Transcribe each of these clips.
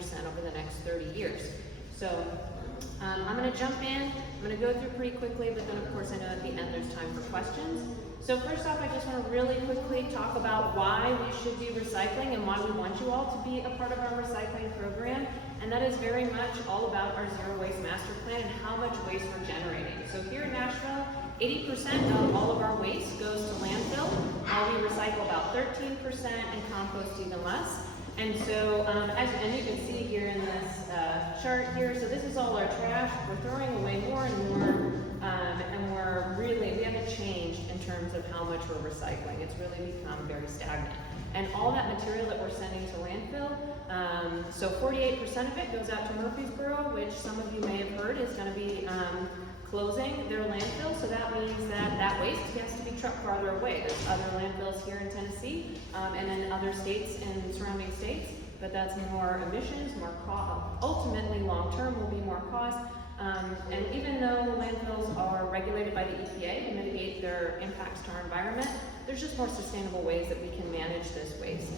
over the next 30 years. So I'm going to jump in. I'm going to go through pretty quickly, but then of course I know at the end there's time for questions. So first off, I just want to really quickly talk about why we should be recycling and why we want you all to be a part of our recycling program. And that is very much all about our zero waste master plan and how much waste we're generating. So here in Nashville, 80% of all of our waste goes to landfill, while we recycle about 13% and compost even less. And so, and you can see here in this chart here, so this is all our trash. We're throwing away more and more, and we haven't changed in terms of how much we're recycling. It's really become very stagnant. And all that material that we're sending to landfill, so 48% of it goes out to Murfreesboro, which some of you may have heard is going to be closing their landfill. So that means that that waste has to be trucked farther away. There's other landfills here in Tennessee and in other states and surrounding states, but that's more emissions, more cost. Ultimately, long term will be more cost. And even though landfills are regulated by the EPA to mitigate their impacts to our environment, there's just more sustainable ways that we can manage this waste.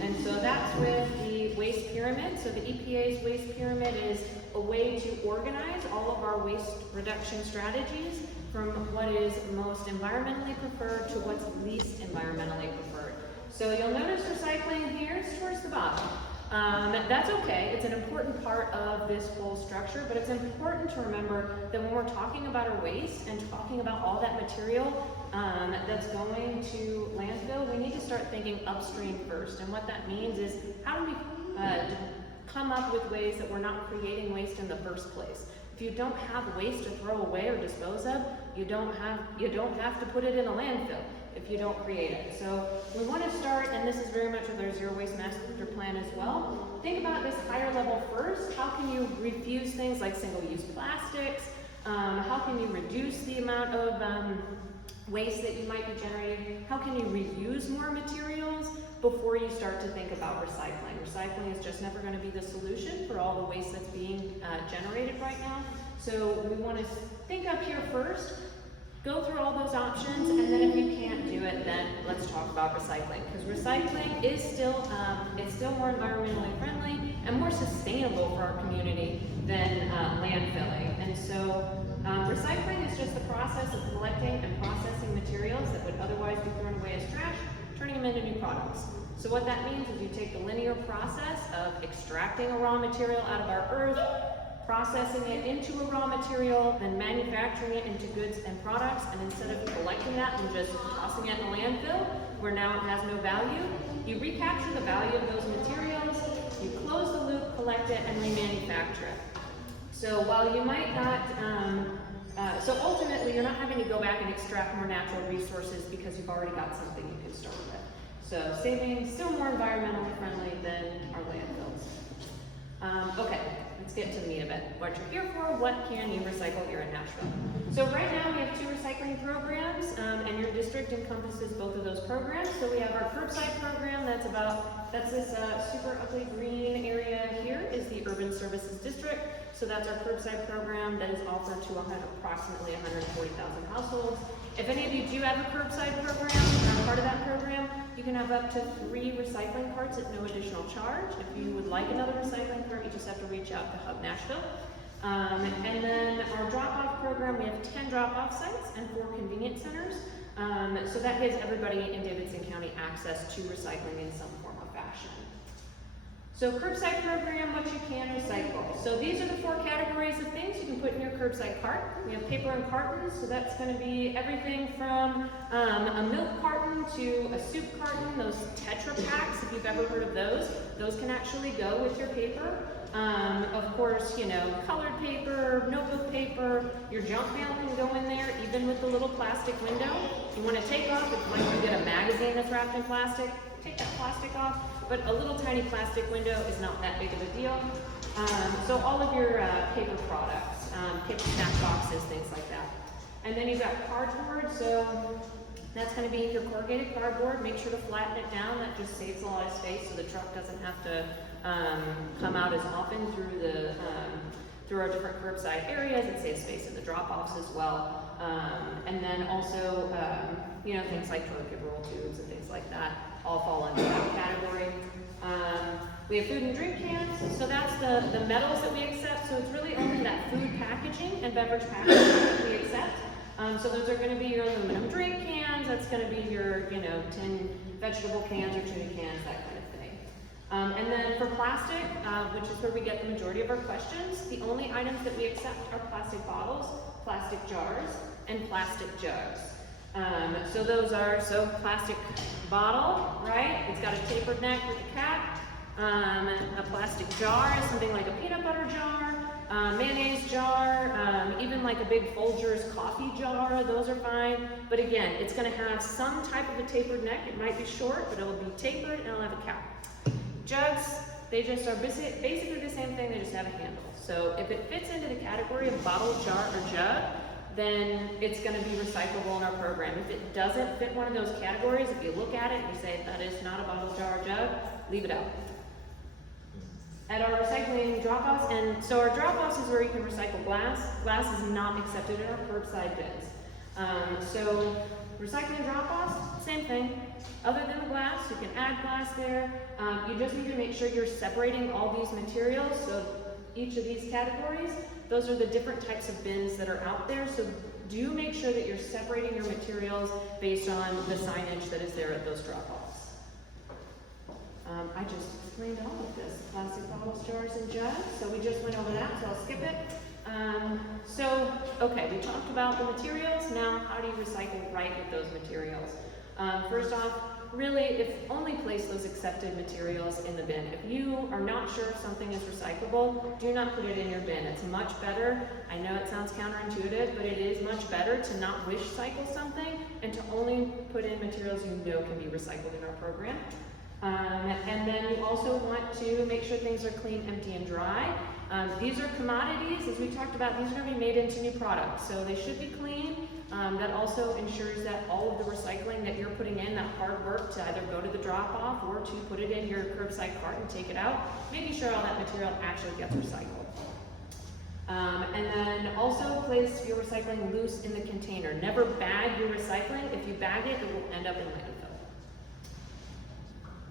And so that's with the waste pyramid. So the EPA's waste pyramid is a way to organize all of our waste reduction strategies from what is most environmentally preferred to what's least environmentally preferred. So you'll notice recycling here is towards the bottom. That's okay, it's an important part of this whole structure, but it's important to remember that when we're talking about our waste and talking about all that material that's going to landfill, we need to start thinking upstream first. And what that means is, how do we come up with ways that we're not creating waste in the first place? If you don't have waste to throw away or dispose of, you don't have to put it in a landfill if you don't create it. So we want to start, and this is very much with our zero waste master plan as well. Think about this higher level first. How can you refuse things like single-use plastics? How can you reduce the amount of waste that you might be generating? How can you reuse more materials before you start to think about recycling? Recycling is just never going to be the solution for all the waste that's being generated right now. So we want to think up here first, go through all those options, and then if you can't do it, then let's talk about recycling. Because recycling is still, it's still more environmentally friendly and more sustainable for our community than landfilling. And so recycling is just the process of collecting and processing materials that would otherwise be thrown away as trash, turning them into new products. So what that means is you take the linear process of extracting a raw material out of our earth, processing it into a raw material, then manufacturing it into goods and products, and instead of collecting that and just tossing it in a landfill, where now it has no value, you recapture the value of those materials, you close the loop, collect it, and remanufacture it. So while you might not, so ultimately you're not having to go back and extract more natural resources because you've already got something you can start with. So saving, still more environmentally friendly than our landfills. Okay. Let's get to the meat of it. What you're here for, what can you recycle here in Nashville? So right now we have 2 recycling programs, and your district encompasses both of those programs. So we have our curbside program, that's this super ugly green area here is the Urban Services District. So that's our curbside program that is offered to approximately 140,000 households. If any of you do have a curbside program and are part of that program, you can have up to 3 recycling carts at no additional charge. If you would like another recycling cart, you just have to reach out to Hub Nashville. And then our drop-off program, we have 10 drop-off sites and 4 convenience centers. So that gives everybody in Davidson County access to recycling in some form or fashion. So curbside program, what you can recycle. So these are the 4 categories of things you can put in your curbside cart. We have paper and cartons, so that's going to be everything from a milk carton to a soup carton, those Tetra Packs, if you've ever heard of those can actually go with your paper. Of course, you know, colored paper, notebook paper, your junk mail can go in there, even with the little plastic window. You want to take off, if like you get a magazine that's wrapped in plastic, take that plastic off. But a little tiny plastic window is not that big of a deal. So all of your paper products, paper snack boxes, things like that. And then you've got cardboard, so that's going to be your corrugated cardboard. Make sure to flatten it down. That just saves a lot of space so the truck doesn't have to come out as often through our different curbside areas. It saves space in the drop-offs as well. And then also, you know, things like toilet paper roll tubes and things like that all fall into that category. We have food and drink cans, so that's the metals that we accept, so it's really only that food packaging and beverage packaging that we accept. So those are going to be your aluminum drink cans, that's going to be your, tin vegetable cans or tuna cans, that kind of thing. And then for plastic, which is where we get the majority of our questions, the only items that we accept are plastic bottles, plastic jars, and plastic jugs. So those are, plastic bottle, right? It's got a tapered neck with a cap. A plastic jar is something like a peanut butter jar, mayonnaise jar, even like a big Folgers coffee jar, those are fine. But again, it's going to have some type of a tapered neck. It might be short, but it'll be tapered and it'll have a cap. Jugs, they just are basically the same thing, they just have a handle. So if it fits into the category of bottle, jar, or jug, then it's going to be recyclable in our program. If it doesn't fit one of those categories, if you look at it and you say that is not a bottle, jar, or jug, leave it out. At our recycling drop-offs, and so our drop-offs is where you can recycle glass. Glass is not accepted in our curbside bins. So recycling drop-offs, same thing. Other than the glass, you can add glass there. You just need to make sure you're separating all these materials. So each of these categories, those are the different types of bins that are out there. So do make sure that you're separating your materials based on the signage that is there at those drop-offs. I just explained all of this, plastic bottles, jars, and jugs. So we just went over that, so I'll skip it. Okay, we talked about the materials. Now, how do you recycle right with those materials? First off, really, only place those accepted materials in the bin. If you are not sure if something is recyclable, do not put it in your bin. It's much better. I know it sounds counterintuitive, but it is much better to not wish cycle something and to only put in materials you know can be recycled in our program. And then you also want to make sure things are clean, empty, and dry. These are commodities, as we talked about, these are going to be made into new products, so they should be clean. That also ensures that all of the recycling that you're putting in, that hard work to either go to the drop-off or to put it in your curbside cart and take it out, making sure all that material actually gets recycled. And then also place your recycling loose in the container. Never bag your recycling. If you bag it, it will end up in landfill.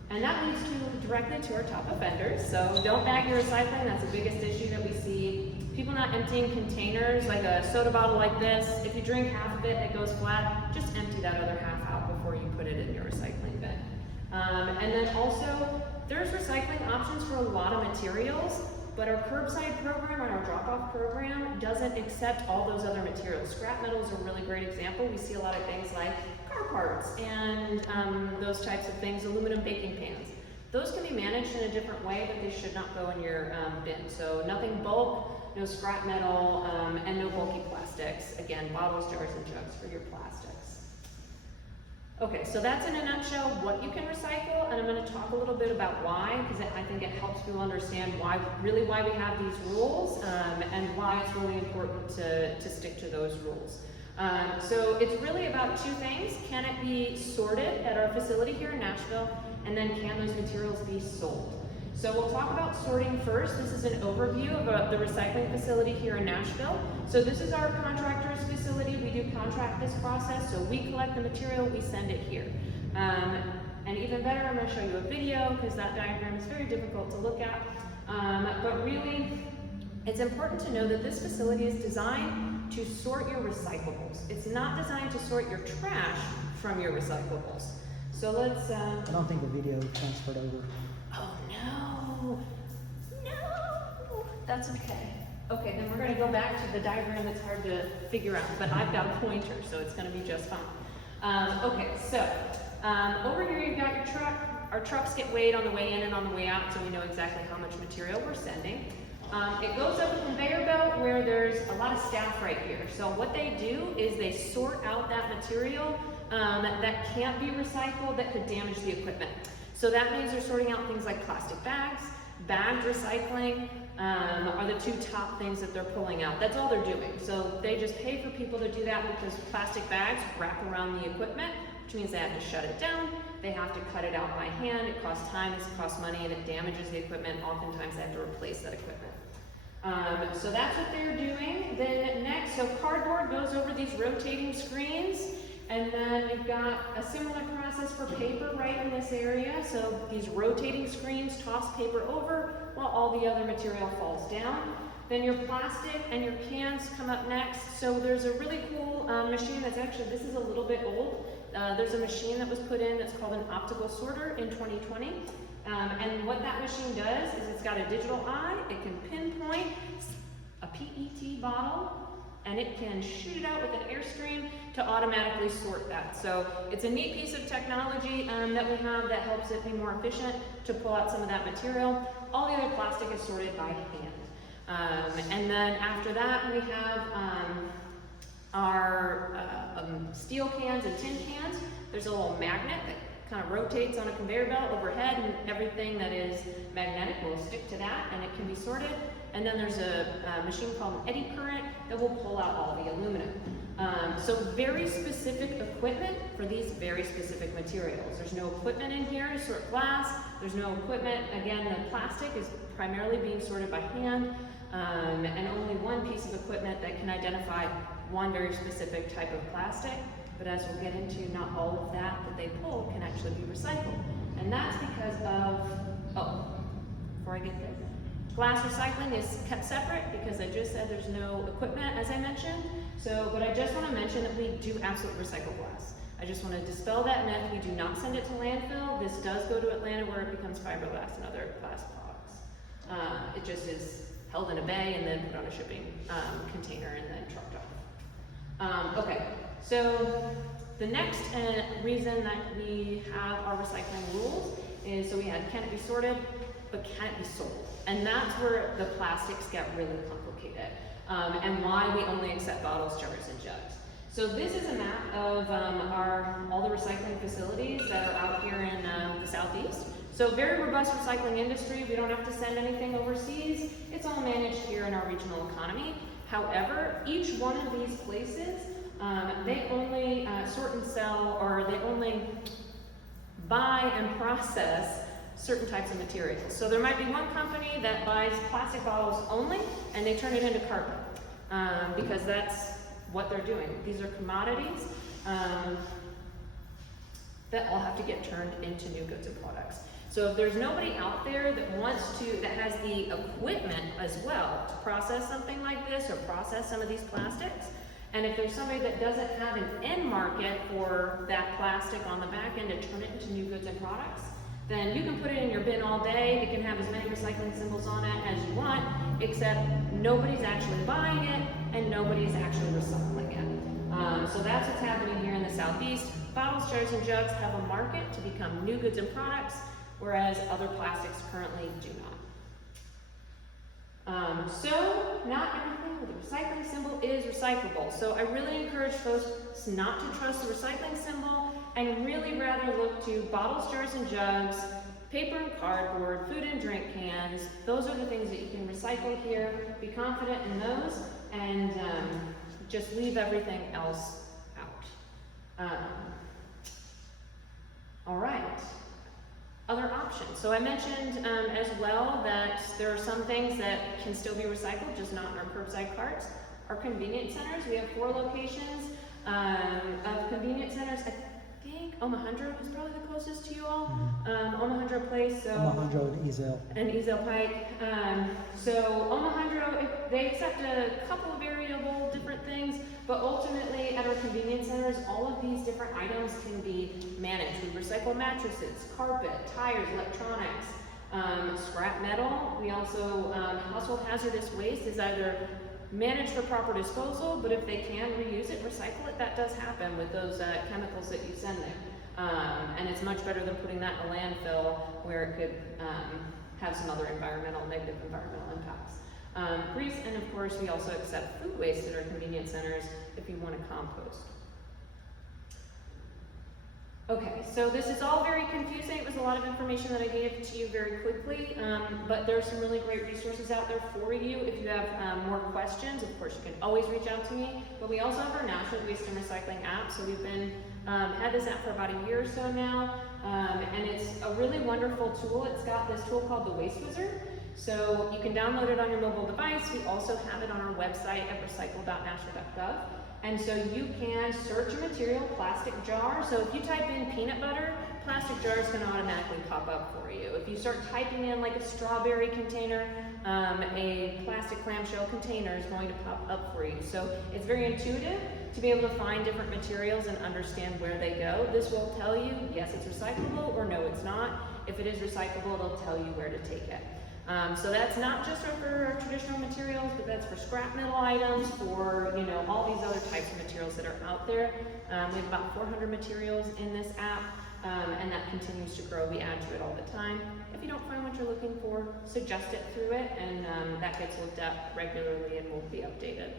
And that leads directly to our top offenders. So don't bag your recycling. That's the biggest issue that we see. People not emptying containers, like a soda bottle like this. If you drink half of it, it goes flat. Just empty that other half out before you put it in your recycling bin. And then also, there's recycling options for a lot of materials, but our curbside program and our drop-off program doesn't accept all those other materials. Scrap metal is a really great example. We see a lot of things like car parts and those types of things, aluminum baking pans. Those can be managed in a different way, but they should not go in your bin. So nothing bulk, no scrap metal, and no bulky plastics. Again, bottles, jars, and jugs for your plastics. Okay, so that's in a nutshell what you can recycle, and I'm going to talk a little bit about why, because I think it helps people understand why we have these rules, and why it's really important to stick to those rules. So it's really about two things. Can it be sorted at our facility here in Nashville? And then can those materials be sold? So we'll talk about sorting first. This is an overview of the recycling facility here in Nashville. So this is our contractor's facility. We do contract this process. So we collect the material, we send it here. And even better, I'm going to show you a video because that diagram is very difficult to look at. But really, it's important to know that this facility is designed to sort your recyclables. It's not designed to sort your trash from your recyclables. So let's... I don't think the video transferred over. Oh no! No! That's okay. Okay, then we're going to go back to the diagram that's hard to figure out, but I've got a pointer, so it's going to be just fine. Okay, so over here you've got your truck. Our trucks get weighed on the way in and on the way out, so we know exactly how much material we're sending. It goes up a conveyor belt where there's a lot of staff right here. So what they do is they sort out that material that can't be recycled, that could damage the equipment. So that means they're sorting out things like plastic bags, bagged recycling are the two top things that they're pulling out. That's all they're doing. So they just pay for people to do that because plastic bags wrap around the equipment, which means they have to shut it down. They have to cut it out by hand. It costs time, it costs money, and it damages the equipment. Oftentimes they have to replace that equipment. So that's what they're doing. Then next, so cardboard goes over these rotating screens, And then we've got a similar process for paper right in this area. So these rotating screens toss paper over while all the other material falls down. Then your plastic and your cans come up next. So there's a really cool machine that's actually, this is a little bit old. There's a machine that was put in that's called an optical sorter in 2020. And what that machine does is it's got a digital eye, it can pinpoint a PET bottle, and it can shoot it out with an airstream to automatically sort that. So it's a neat piece of technology that we have that helps it be more efficient to pull out some of that material. All the other plastic is sorted by hand. And then after that, we have our steel cans and tin cans. There's a little magnet that kind of rotates on a conveyor belt overhead, and everything that is magnetic will stick to that, and it can be sorted. And then there's a machine called an eddy current that will pull out all the aluminum. So very specific equipment for these very specific materials. There's no equipment in here to sort glass. There's no equipment, again, the plastic is primarily being sorted by hand, and only one piece of equipment that can identify one very specific type of plastic. But as we'll get into, not all of that they pull can actually be recycled. And that's because of, before I get there, glass recycling is kept separate because I just said there's no equipment, as I mentioned. So, but I just want to mention that we do absolutely recycle glass. I just want to dispel that myth. We do not send it to landfill. This does go to Atlanta where it becomes fiberglass and other glass products. It just is held in a bay and then put on a shipping container and then trucked off. Okay, so the next reason that we have our recycling rules is, so we had, can it be sorted, but can it be sold? And that's where the plastics get really complicated, and why we only accept bottles, jars, and jugs. So this is a map of all the recycling facilities that are out here in the Southeast. So very robust recycling industry. We don't have to send anything overseas. It's all managed here in our regional economy. However, each one of these places, they only sort and sell, or they only buy and process certain types of materials. So there might be one company that buys plastic bottles only, and they turn it into carton, because that's what they're doing. These are commodities that all have to get turned into new goods and products. So if there's nobody out there that that has the equipment as well to process something like this or process some of these plastics, and if there's somebody that doesn't have an end market for that plastic on the back end to turn it into new goods and products, then you can put it in your bin all day. It can have as many recycling symbols on it as you want, except nobody's actually buying it and nobody's actually recycling it. So that's what's happening here in the Southeast. Bottles, jars, and jugs have a market to become new goods and products, whereas other plastics currently do not. So not everything with a recycling symbol is recyclable. So I really encourage folks not to trust the recycling symbol and really rather look to bottles, jars, and jugs, paper and cardboard, food and drink cans. Those are the things that you can recycle here. Be confident in those, and just leave everything else out. All right. Other options. So I mentioned as well that there are some things that can still be recycled, just not in our curbside carts. Our convenience centers, we have 4 locations of convenience centers. I think Omohundro is probably the closest to you all. Omohundro Place. So Omohundro and Ezel. And Ezel Pike. So Omohundro, they accept a couple of variable different things, but ultimately at our convenience centers, all of these different items can be managed. We recycle mattresses, carpet, tires, electronics, scrap metal. We also, household hazardous waste is either managed for proper disposal, but if they can reuse it, recycle it, that does happen with those chemicals that you send there. And it's much better than putting that in a landfill where it could have some other negative environmental impacts. Grease, and of course we also accept food waste at our convenience centers if you want to compost. Okay, so this is all very confusing. It was a lot of information that I gave to you very quickly, but there are some really great resources out there for you. If you have more questions, of course you can always reach out to me, but we also have our National Waste and Recycling app. So we've been had this app for about a year or so now, and it's a really wonderful tool. It's got this tool called the Waste Wizard. So you can download it on your mobile device. We also have it on our website at recycle.national.gov. And so you can search a material, plastic jar. So if you type in peanut butter, plastic jar is going to automatically pop up for you. If you start typing in like a strawberry container, a plastic clamshell container is going to pop up for you. So it's very intuitive to be able to find different materials and understand where they go. This will tell you, yes, it's recyclable, or no, it's not. If it is recyclable, it'll tell you where to take it. So that's not just for our traditional materials, but that's for scrap metal items, for all these other types of materials that are out there. We have about 400 materials in this app, and that continues to grow. We add to it all the time. If you don't find what you're looking for, suggest it through it, and that gets looked at regularly and will be updated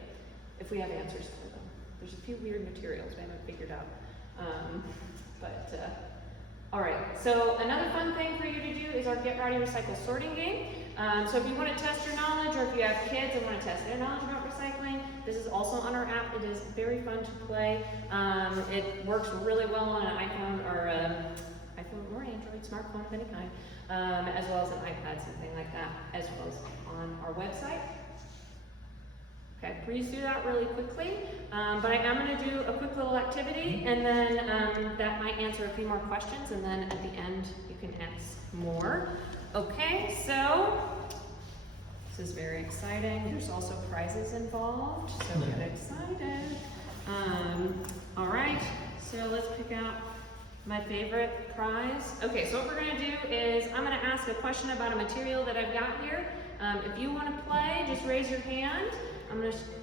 if we have answers for them. There's a few weird materials we haven't figured out, all right, so another fun thing for you to do is our Get Rowdy Recycle sorting game. So if you want to test your knowledge, or if you have kids and want to test their knowledge about recycling, this is also on our app. It is very fun to play. It works really well on an iPhone or Android smartphone of any kind, as well as an iPad, something like that, as well as on our website. Okay, please do that really quickly, but I am going to do a quick little activity, and then that might answer a few more questions, and then at the end you can ask more. Okay, so this is very exciting. There's also prizes involved, so get excited. All right, so let's pick out my favorite prize. Okay, so what we're going to do is I'm going to ask a question about a material that I've got here. If you want to play, just raise your hand.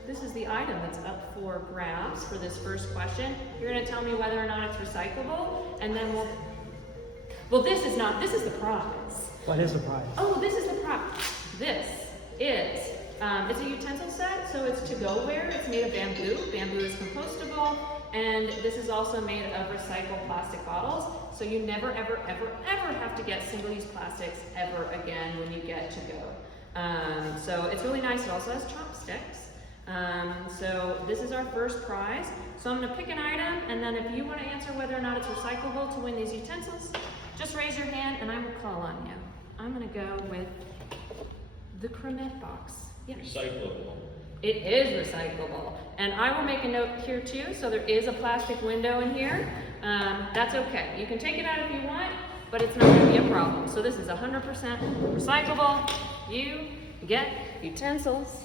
This is the item that's up for grabs for this first question. You're going to tell me whether or not it's recyclable, and then this is the prize. What is the prize? Oh, this is the prize. This is, it's a utensil set, so it's to-go-ware. It's made of bamboo. Bamboo is compostable, and this is also made of recycled plastic bottles, so you never, ever, ever, ever have to get single-use plastics ever again when you get to go. So it's really nice. It also has chopsticks. So this is our first prize. So I'm going to pick an item, and then if you want to answer whether or not it's recyclable to win these utensils, just raise your hand and I will call on you. I'm going to go with the cremette box. Yes. Recyclable. It is recyclable. And I will make a note here too, so there is a plastic window in here. That's okay. You can take it out if you want, but it's not going to be a problem. So this is 100% recyclable. You get utensils.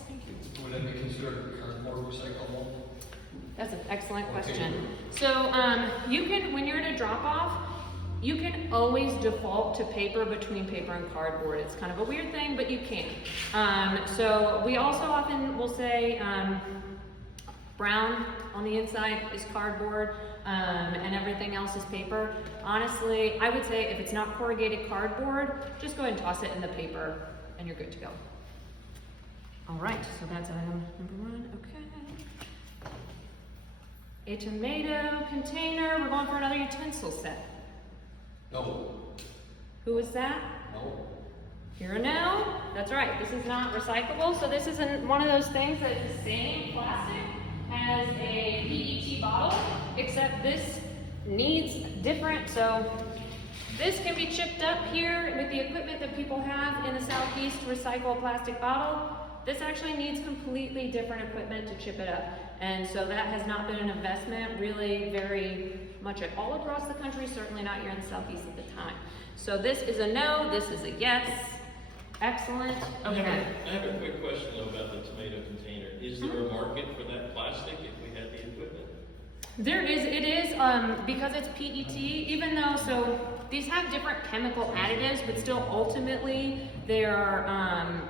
Would it be considered cardboard recyclable? That's an excellent question. So you can, when you're at a drop-off, you can always default to paper between paper and cardboard. It's kind of a weird thing, but you can. So we also often will say brown on the inside is cardboard, and everything else is paper. Honestly, I would say if it's not corrugated cardboard, just go ahead and toss it in the paper and you're good to go. All right, so that's item number 1, okay. A tomato container, we're going for another utensil set. No. Who was that? No. Here a no, that's right, this is not recyclable, so this isn't one of those things that is the same plastic as a PET bottle, except this needs different, so this can be chipped up here with the equipment that people have in the Southeast to recycle a plastic bottle. This actually needs completely different equipment to chip it up. And so that has not been an investment really very much at all across the country, certainly not here in the Southeast at the time. So this is a no, this is a yes. Excellent. Okay. I have a quick question though about the tomato container. Is there a market for that plastic if we had the equipment? There is, it is, because it's PET, even though, so these have different chemical additives, but still ultimately they are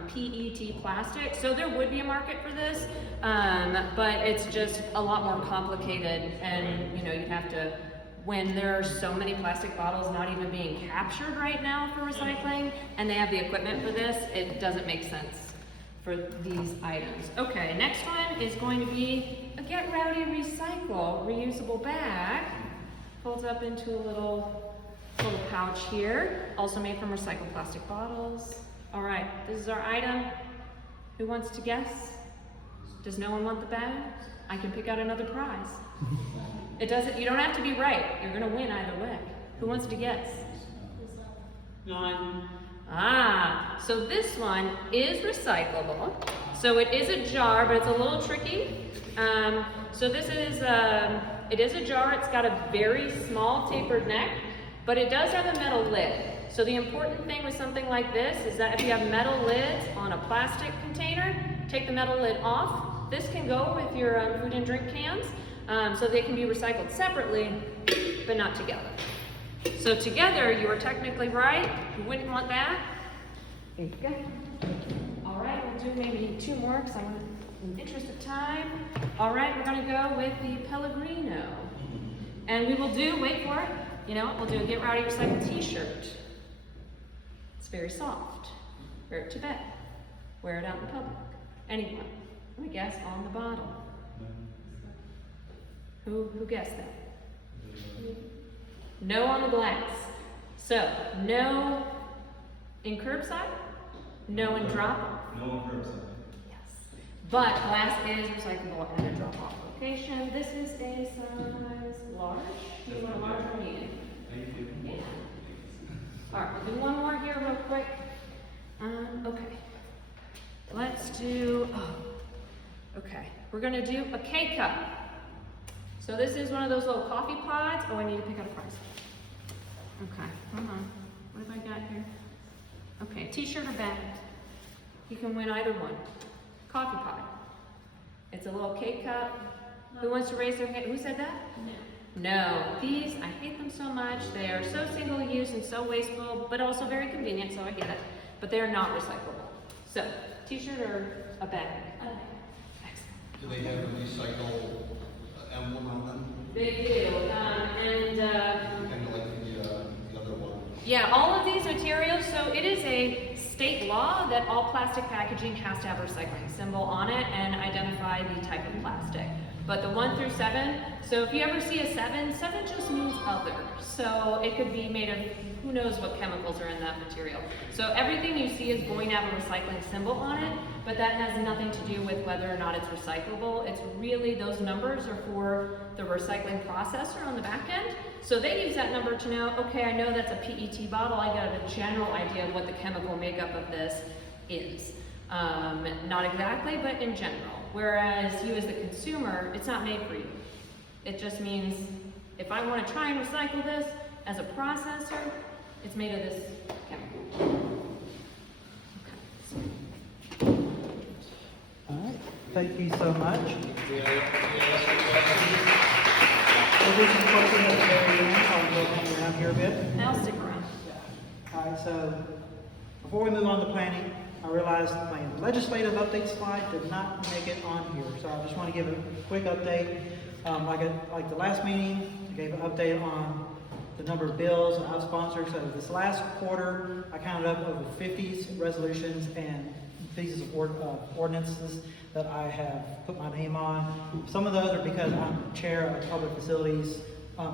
PET plastic. So there would be a market for this, but it's just a lot more complicated, and you'd have to, when there are so many plastic bottles not even being captured right now for recycling, and they have the equipment for this, it doesn't make sense for these items. Okay, next one is going to be a Get Rowdy Recycle reusable bag. Folds up into a little pouch here, also made from recycled plastic bottles. All right, this is our item. Who wants to guess? Does no one want the bag? I can pick out another prize. It doesn't, you don't have to be right. You're gonna win either way. Who wants to guess? 9. So this one is recyclable. So it is a jar, but it's a little tricky. So this is, it is a jar. It's got a very small tapered neck, but it does have a metal lid. So the important thing with something like this is that if you have metal lids on a plastic container, take the metal lid off. This can go with your food and drink cans, so they can be recycled separately, but not together. So together, you are technically right. You wouldn't want that. Okay. All right, we'll do maybe 2 more because I'm in the interest of time. All right, we're gonna go with the Pellegrino. And we will do, wait for it, you know, we'll do a Get Rowdy Recycle t-shirt. It's very soft. Wear it to bed. Wear it out in public. Anyone? Let me guess, on the bottle. Who guessed that? No on the glass. So, no in curbside, no in drop. No on curbside. Yes. But glass is recyclable at a drop-off location. This is a size large. Do you want a large or medium? Thank you. Yeah. All right, we'll do one more here real quick. Okay. Let's do, okay. We're gonna do a K-cup. So this is one of those little coffee pods. Oh, I need to pick out a price. Okay, hold on. What have I got here? Okay, t-shirt or bag. You can win either one. Coffee pod. It's a little K-cup. Who wants to raise their hand? Who said that? No. These, I hate them so much. They are so single-use and so wasteful, but also very convenient, so I get it. But they are not recyclable. So, t-shirt or a bag? Excellent. Do they have a recycle emblem on them? They do, Kind of like the other one. yeah, all of these materials, so it is a state law that all plastic packaging has to have a recycling symbol on it and identify the type of plastic. But the 1 through 7, so if you ever see a 7 just means other. So it could be made of who knows what chemicals are in that material. So everything you see is going to have a recycling symbol on it, but that has nothing to do with whether or not it's recyclable. It's really, those numbers are for the recycling processor on the back end. So they use that number to know, okay, I know that's a PET bottle. I got a general idea of what the chemical makeup of this is. Not exactly, but in general. Whereas you as the consumer, it's not made for you. It just means if I want to try and recycle this as a processor, it's made of this chemical. Okay. All right, thank you so much. We ask a question. We'll do some questions at the very end, so I'll go hang around here a bit. I'll stick around. All right, so before we move on to planning, I realized my legislative update slide did not make it on here, so I just want to give a quick update. Like the last meeting, I gave an update on the number of bills I've sponsored. So this last quarter, I counted up over 50 resolutions and pieces of ordinances that I have put my name on. Some of those are because I'm chair of the Public Facilities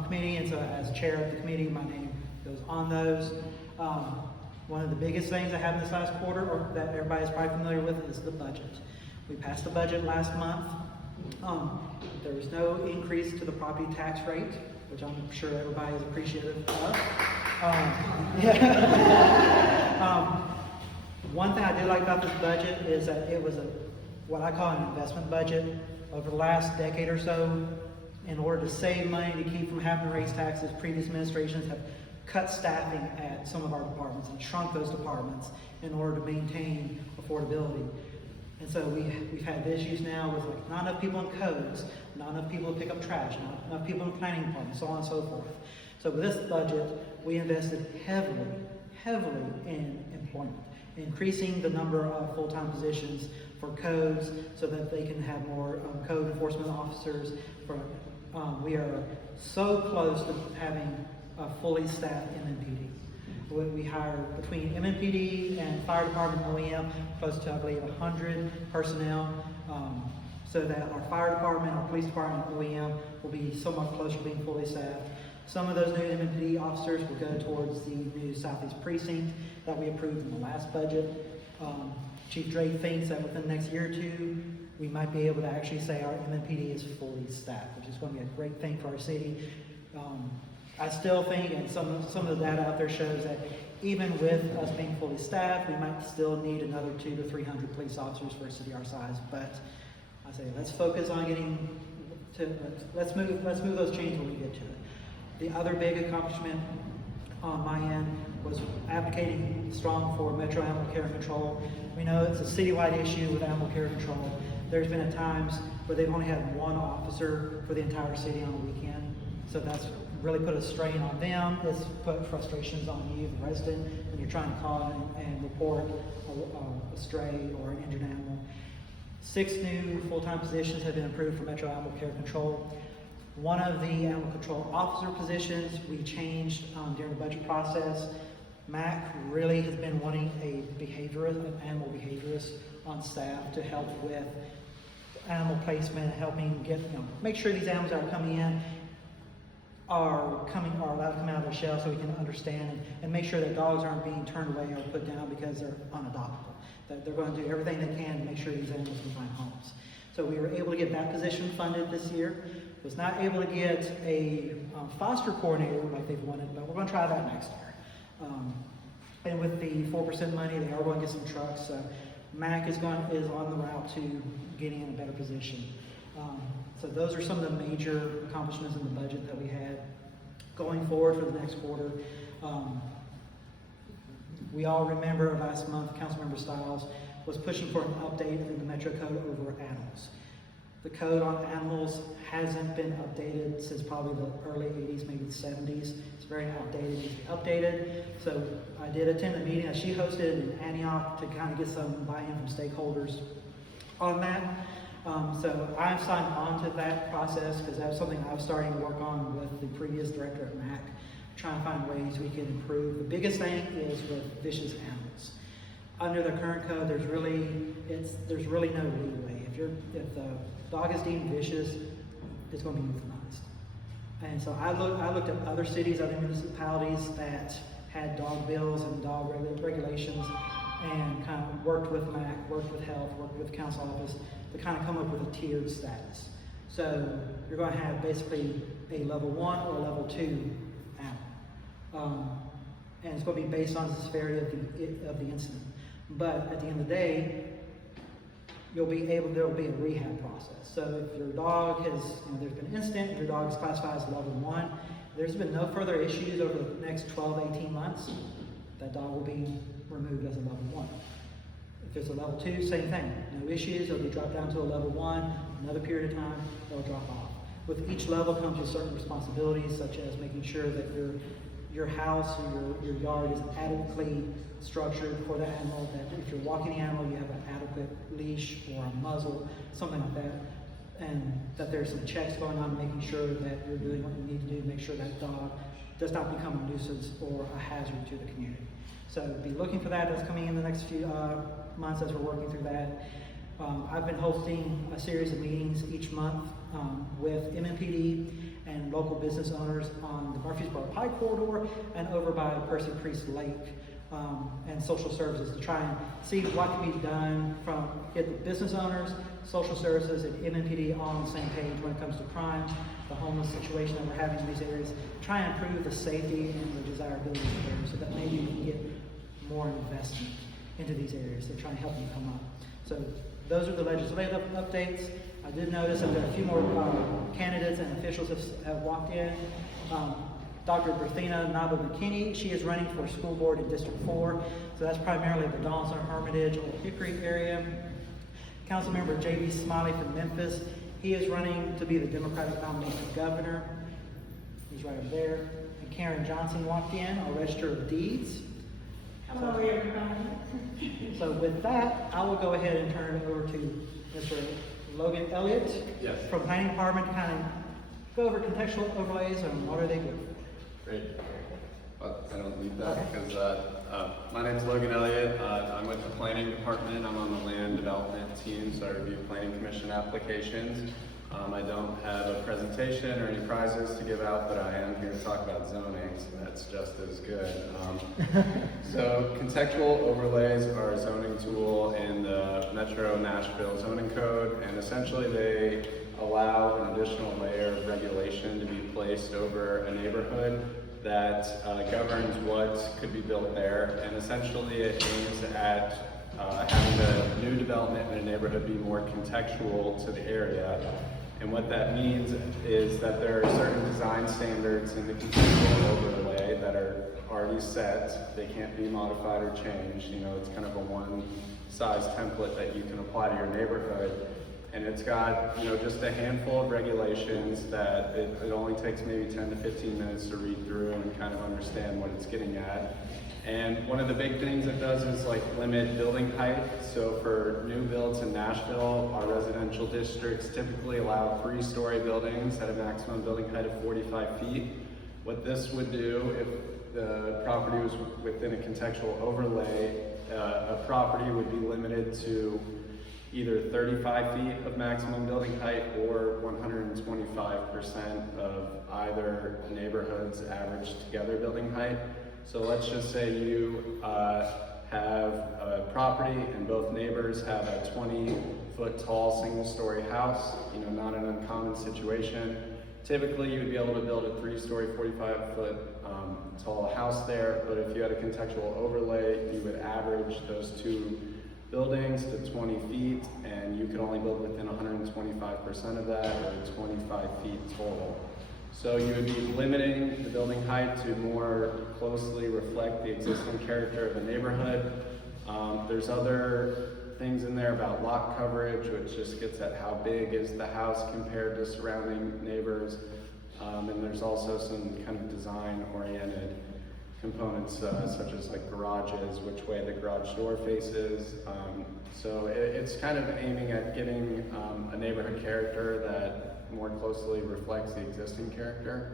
Committee, and so as chair of the committee, my name goes on those. One of the biggest things I have in this last quarter, or that everybody is probably familiar with, is the budget. We passed the budget last month. There was no increase to the property tax rate, which I'm sure everybody is appreciative of. One thing I do like about this budget is that it was what I call an investment budget. Over the last decade or so, in order to save money to keep from having to raise taxes, previous administrations have cut staffing at some of our departments and shrunk those departments in order to maintain affordability. And so we've had issues now with like not enough people in codes, not enough people to pick up trash, not enough people in planning departments, so on and so forth. So with this budget, we invested heavily in employment, increasing the number of full-time positions for codes so that they can have more code enforcement officers. We are so close to having a fully staffed MNPD. We hire between MNPD and fire department OEM close to, I believe, 100 personnel, so that our fire department, our police department, OEM will be so much closer to being fully staffed. Some of those new MNPD officers will go towards the new Southeast Precinct that we approved in the last budget. Chief Drake thinks that within the next year or two, we might be able to actually say our MNPD is fully staffed, which is going to be a great thing for our city. I still think, and some of the data out there shows that even with us being fully staffed, we might still need another 200 to 300 police officers for a city our size. But I say let's focus on getting to let's move those chains when we get to it. The other big accomplishment on my end was advocating strong for Metro Animal Care and Control. We know it's a citywide issue with animal care control. There's been times where they've only had one officer for the entire city on a weekend. So that's really put a strain on them. It's put frustrations on you, the resident, when you're trying to call and report a stray or an injured animal. 6 new full-time positions have been approved for Metro Animal Care Control. One of the animal control officer positions we changed during the budget process. Mac really has been wanting an animal behaviorist on staff to help with animal placement, helping get, make sure these animals that are coming in are allowed to come out of their shell so we can understand and make sure that dogs aren't being turned away or put down because they're unadoptable. That they're going to do everything they can to make sure these animals can find homes. So we were able to get that position funded this year. Was not able to get a foster coordinator like they've wanted, but we're going to try that next year. And with the 4% money, they are going to get some trucks. Mac is on the route to getting in a better position. So those are some of the major accomplishments in the budget that we had. Going forward for the next quarter, we all remember last month, Councilmember Stiles was pushing for an update in the Metro Code over animals. The code on animals hasn't been updated since probably the early 80s, maybe the 70s. It's very outdated, it needs to be updated. So I did attend a meeting that she hosted in Antioch to kind of get some buy-in from stakeholders on that. So I've signed on to that process because that's something I was starting to work on with the previous director at MAC, trying to find ways we can improve. The biggest thing is with vicious animals. Under the current code, there's really no leeway. If the dog is deemed vicious, it's going to be euthanized. And so I looked at other cities, other municipalities that had dog bills and dog regulations, and kind of worked with MAC, worked with health, worked with council office to kind of come up with a tiered status. So you're going to have basically a level 1 or a level 2 animal. And it's going to be based on the severity of the incident. But at the end of the day, there'll be a rehab process. So if your dog has, there's been an incident, if your dog is classified as level 1, there's been no further issues over the next 12, 18 months, that dog will be removed as a level 1. If it's a level 2, same thing. No issues, it'll be dropped down to a level 1, another period of time, it'll drop off. With each level comes with certain responsibilities, such as making sure that your house or your yard is adequately structured for the animal, that if you're walking the animal, you have an adequate leash or a muzzle, something like that. And that there's some checks going on, making sure that you're doing what you need to do to make sure that dog does not become a nuisance or a hazard to the community. So be looking for that. That's coming in the next few months as we're working through that. I've been hosting a series of meetings each month with MMPD and local business owners on the Murfreesboro Pike corridor and over by Percy Priest Lake, and social services to try and see what can be done from get the business owners, social services, and MMPD on the same page when it comes to crime, the homeless situation that we're having in these areas, try and improve the safety and the desirability of the area so that maybe we can get more investment into these areas to try and help them come up. So those are the legislative updates. I did notice that there are a few more candidates and officials have walked in. Dr. Berthina Naba McKinney, she is running for school board in District 4, so that's primarily the Donaldson, Hermitage, Old Hickory area. Councilmember J.B. Smiley from Memphis, he is running to be the Democratic nominee for governor. He's right over there. And Karen Johnson walked in, our Register of Deeds. Hello, everybody. So with that, I will go ahead and turn it over to Mr. Logan Elliot from Planning Department to kind of go over contextual overlays and what are they doing. Great. I don't need that because my name is Logan Elliot. I'm with the Planning Department. I'm on the Land Development team, so I review Planning Commission applications. I don't have a presentation or any prizes to give out, but I am here to talk about zoning, so that's just as good. So contextual overlays are a zoning tool in the Metro Nashville zoning code, and essentially they allow an additional layer of regulation to be placed over a neighborhood that governs what could be built there, and essentially it aims at having the new development in a neighborhood be more contextual to the area. And what that means is that there are certain design standards in the contextual overlay that are already set. They can't be modified or changed. You know, it's kind of a one-size template that you can apply to your neighborhood. And it's got, you know, just a handful of regulations that it only takes maybe 10 to 15 minutes to read through and kind of understand what it's getting at. And one of the big things it does is like limit building height. So for new builds in Nashville, our residential districts typically allow 3-story buildings at a maximum building height of 45 feet. What this would do if the property was within a contextual overlay, a property would be limited to either 35 feet of maximum building height or 125% of either neighborhood's average together building height. So let's just say you have a property and both neighbors have a 20-foot tall single-story house, you know, not an uncommon situation. Typically, you would be able to build a 3-story, 45-foot tall house there, but if you had a contextual overlay, you would average those two buildings to 20 feet, and you could only build within 125% of that, or 25 feet total. So you would be limiting the building height to more closely reflect the existing character of the neighborhood. There's other things in there about lot coverage, which just gets at how big is the house compared to surrounding neighbors. And there's also some kind of design-oriented components, such as like garages, which way the garage door faces. So it's kind of aiming at getting a neighborhood character that more closely reflects the existing character.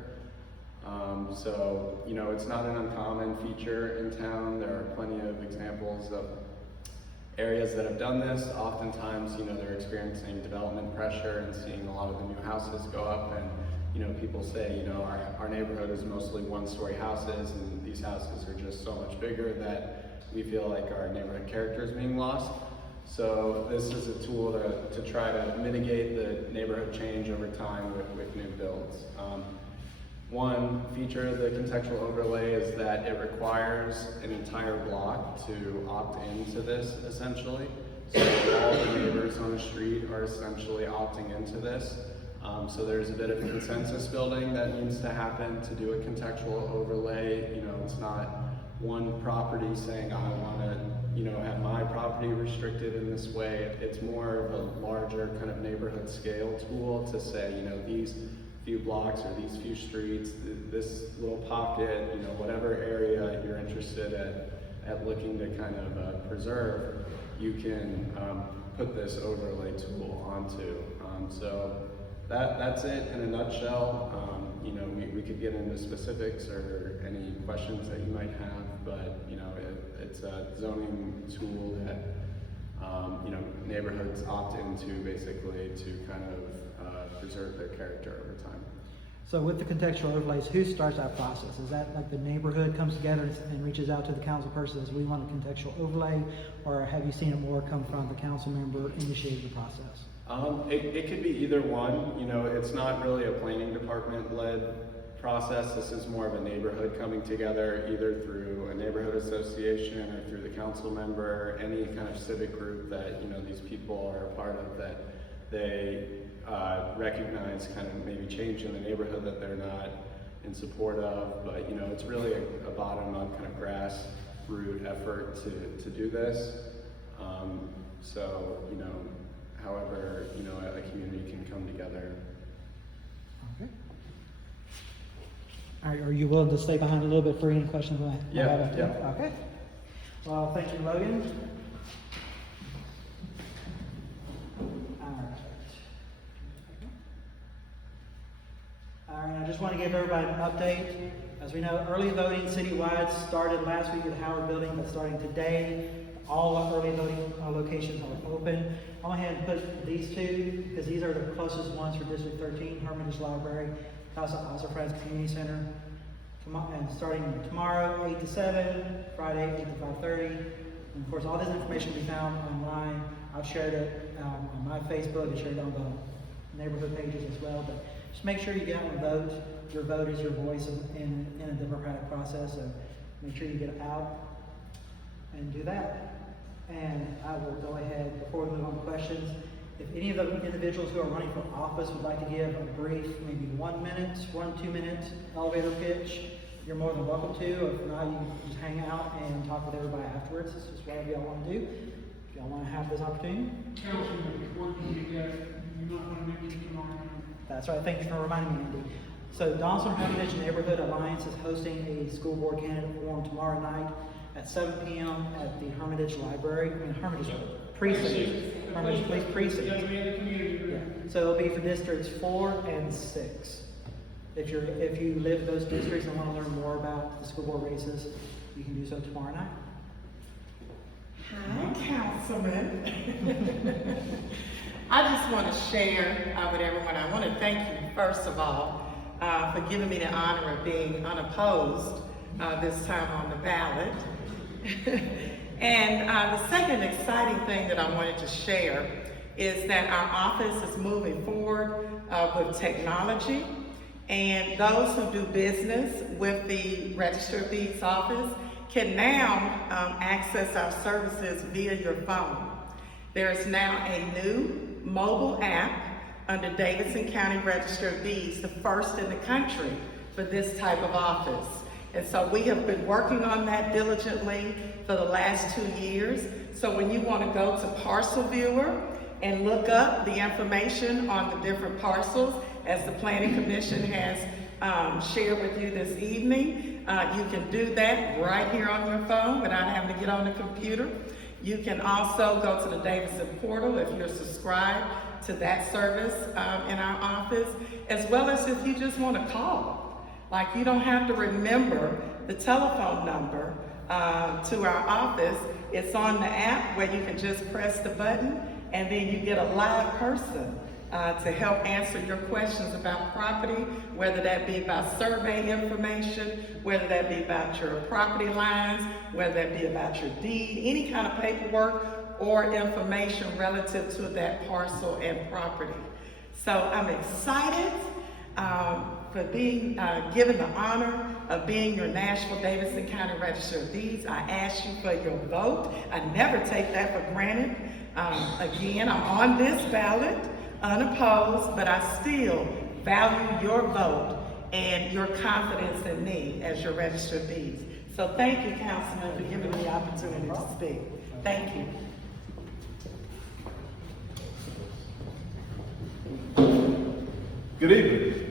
So, you know, it's not an uncommon feature in town. There are plenty of examples of areas that have done this. Oftentimes, you know, they're experiencing development pressure and seeing a lot of the new houses go up, and you know, people say, you know, our neighborhood is mostly 1-story houses, and these houses are just so much bigger that we feel like our neighborhood character is being lost. So this is a tool to try to mitigate the neighborhood change over time with new builds. One feature of the contextual overlay is that it requires an entire block to opt into this, essentially. So all the neighbors on the street are essentially opting into this. So there's a bit of consensus building that needs to happen to do a contextual overlay. You know, it's not one property saying, I want to, you know, have my property restricted in this way. It's more of a larger kind of neighborhood scale tool to say, you know, these few blocks or these few streets, this little pocket, you know, whatever area you're interested at looking to kind of preserve, you can put this overlay tool onto. So that's it in a nutshell. You know, we could get into specifics or any questions that you might have, but you know, it's a zoning tool that you know, neighborhoods opt into basically to kind of preserve their character over time. So with the contextual overlays, who starts that process? Is that like the neighborhood comes together and reaches out to the council person says, we want a contextual overlay, or have you seen it more come from the council member initiating the process? It could be either one. You know, it's not really a planning department-led process. This is more of a neighborhood coming together, either through a neighborhood association or through the council member, any kind of civic group that, you know, these people are a part of, that they recognize kind of maybe change in the neighborhood that they're not in support of. But, you know, it's really a bottom-up kind of grassroots effort to do this. So, you know, however, you know, a community can come together. Okay. All right, are you willing to stay behind a little bit for any questions? Yeah. Okay. Well, thank you, Logan. All right, I just want to give everybody an update. As we know, early voting citywide started last week at the Howard Building, but starting today, all early voting locations are open. I went ahead and put these two because these are the closest ones for District 13, Hermitage Library, Casa Friends Community Center. And starting tomorrow, 8 to 7, Friday, 8 to 5:30. And of course, all this information can be found online. I've shared it on my Facebook and shared it on neighborhood pages as well. But just make sure you get out and vote. Your vote is your voice in a democratic process, so make sure you get out and do that. And I will go ahead, before we move on to questions, if any of the individuals who are running for office would like to give a brief, maybe 1 minute, 2 minute elevator pitch, you're more than welcome to. If not, you can just hang out and talk with everybody afterwards. It's just whatever y'all want to do. If y'all want to have this opportunity. Councilman, before you get, you might want to mention tomorrow. That's right. Thank you for reminding me, Andy. So Donaldson Hermitage Neighborhood Alliance is hosting a school board candidate forum tomorrow night at 7 p.m. at the Hermitage Library. Hermitage Precinct. Hermitage Police Precinct. Yeah. So it'll be for districts 4 and 6. If you live in those districts and want to learn more about the school board races, you can do so tomorrow night. Hi, Councilman. I just want to share with everyone. I want to thank you, first of all, for giving me the honor of being unopposed this time on the ballot. And the second exciting thing that I wanted to share is that our office is moving forward with technology. And those who do business with the Register of Deeds office can now access our services via your phone. There is now a new mobile app under Davidson County Register of Deeds, the first in the country for this type of office. And so we have been working on that diligently for the last 2 years. So when you want to go to Parcel Viewer and look up the information on the different parcels, as the Planning Commission has shared with you this evening, you can do that right here on your phone without having to get on the computer. You can also go to the Davidson portal if you're subscribed to that service in our office, as well as if you just want to call. Like, you don't have to remember the telephone number to our office. It's on the app where you can just press the button and then you get a live person to help answer your questions about property, whether that be about survey information, whether that be about your property lines, whether that be about your deed, any kind of paperwork or information relative to that parcel and property. So I'm excited for being given the honor of being your Nashville-Davidson County Register of Deeds. I ask you for your vote. I never take that for granted. Again, I'm on this ballot, unopposed, but I still value your vote and your confidence in me as your Register of Deeds. So thank you, Councilman, for giving me the opportunity to speak. Thank you. Good evening.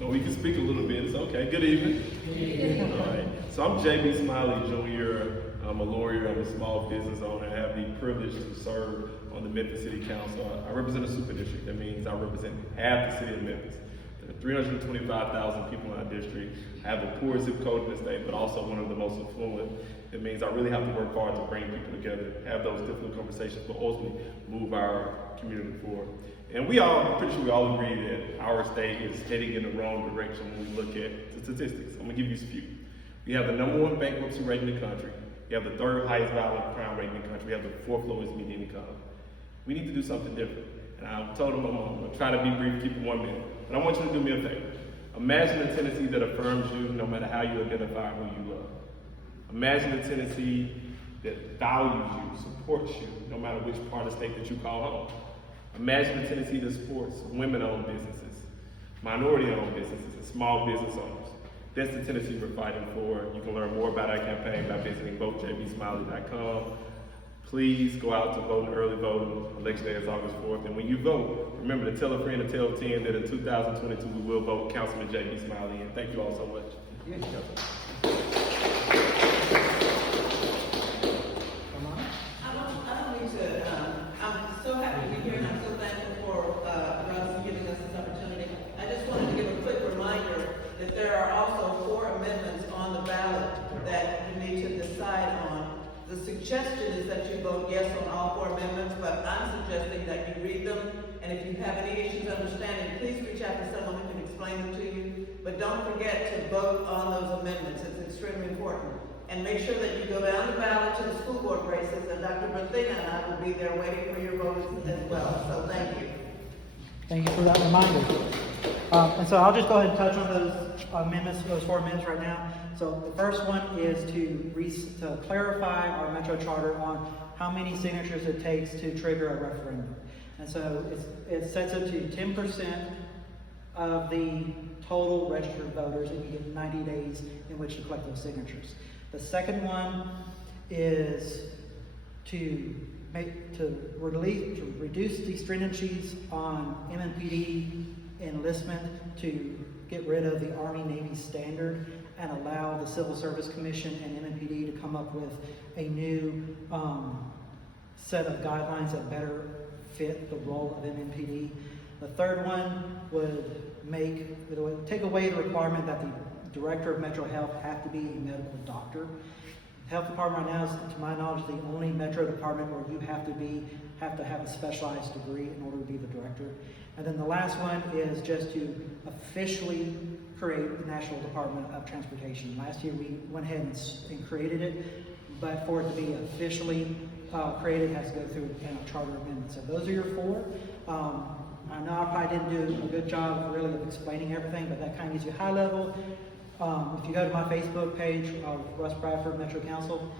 No, we can speak a little bit. It's okay. Good evening. All right. So I'm J.B. Smiley Jr. I'm a lawyer. I'm a small business owner. I have the privilege to serve on the Memphis City Council. I represent a super district. That means I represent half the city of Memphis. There are 325,000 people in our district. I have the poorest zip code in the state, but also one of the most affluent. It means I really have to work hard to bring people together, have those difficult conversations, but ultimately move our community forward. And I'm pretty sure we all agree that our state is heading in the wrong direction when we look at the statistics. I'm gonna give you a few. We have the #1 bankruptcy rate in the country. We have the 3rd highest violent crime rate in the country. We have the 4th lowest median income. We need to do something different. And I told them I'm gonna try to be brief, keep it 1 minute. But I want you to do me a favor. Imagine a Tennessee that affirms you no matter how you identify who you love. Imagine a Tennessee that values you, supports you, no matter which part of the state that you call home. Imagine a Tennessee that supports women-owned businesses, minority-owned businesses, and small business owners. That's the Tennessee we're fighting for. You can learn more about our campaign by visiting votejbsmiley.com. Please go out to vote in early voting. Election day is August 4th. And when you vote, remember to tell a friend to tell 10 that in 2022 we will vote Councilman J.B. Smiley. And thank you all so much. I'm so happy to be here, and I'm so thankful for Russ giving us this opportunity. I just wanted to give a quick reminder that there are also 4 amendments on the ballot that you need to decide on. The suggestion is that you vote yes on all 4 amendments, but I'm suggesting that you read them, and if you have any issues understanding, please reach out to someone who can explain them to you. But don't forget to vote on those amendments. It's extremely important. And make sure that you go down the ballot to the school board races, and Dr. Berthina and I will be there waiting for your votes as well. So thank you. Thank you for that reminder. And so I'll just go ahead and touch on those amendments, those 4 amendments right now. So the first one is to clarify our Metro Charter on how many signatures it takes to trigger a referendum. And so it sets it to 10% of the total registered voters, and you get 90 days in which to collect those signatures. The second one is to reduce the stringencies on MMPD enlistment, to get rid of the Army-Navy standard and allow the Civil Service Commission and MMPD to come up with a new set of guidelines that better fit the role of MMPD. The third one would take away the requirement that the Director of Metro Health have to be a medical doctor. The Health Department right now is, to my knowledge, the only Metro department where you have to have a specialized degree in order to be the director. And then the last one is just to officially create the National Department of Transportation. Last year we went ahead and created it, but for it to be officially created, it has to go through a charter amendment. So those are your 4. I know I probably didn't do a good job really of explaining everything, but that kind of gives you high level. If you go to my Facebook page, Russ Bradford, Metro Council,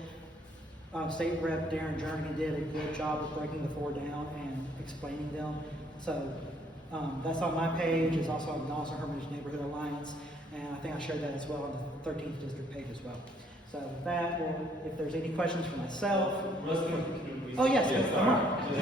State Rep Darren Jernigan did a good job of breaking the 4 down and explaining them. So that's on my page. It's also on the Jen Harmon Neighborhood Alliance, and I think I shared that as well on the 13th District page as well. So with that, if there's any questions for myself. Oh, yes. Sorry. I want to